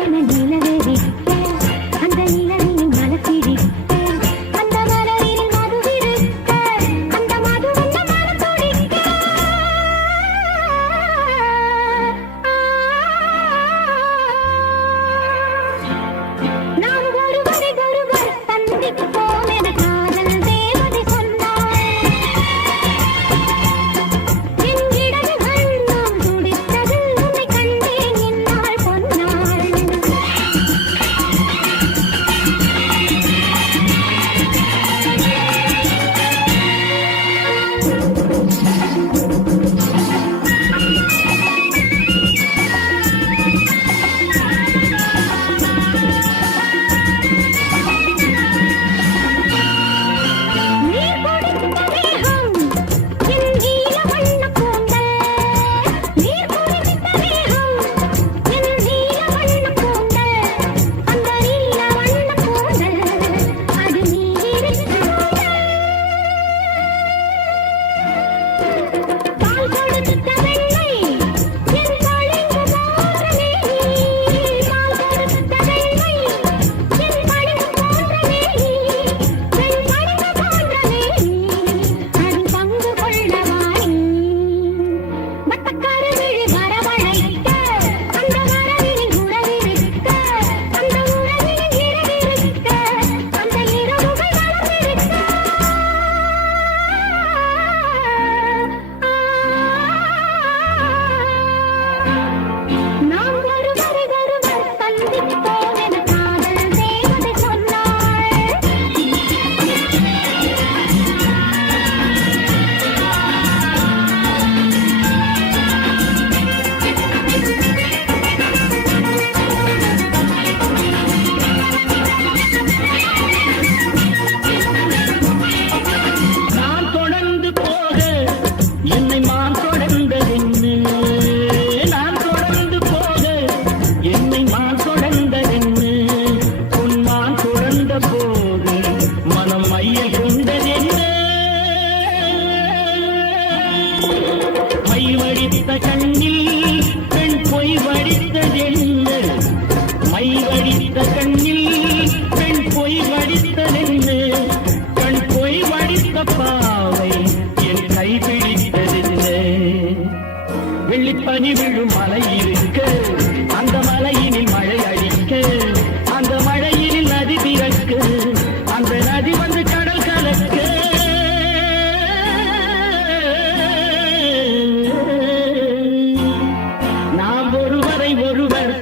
నీల నీల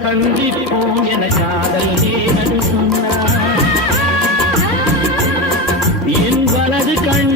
கண்டிப்போம் என காதல் நேரடி சொன்னார் என் வலது கண்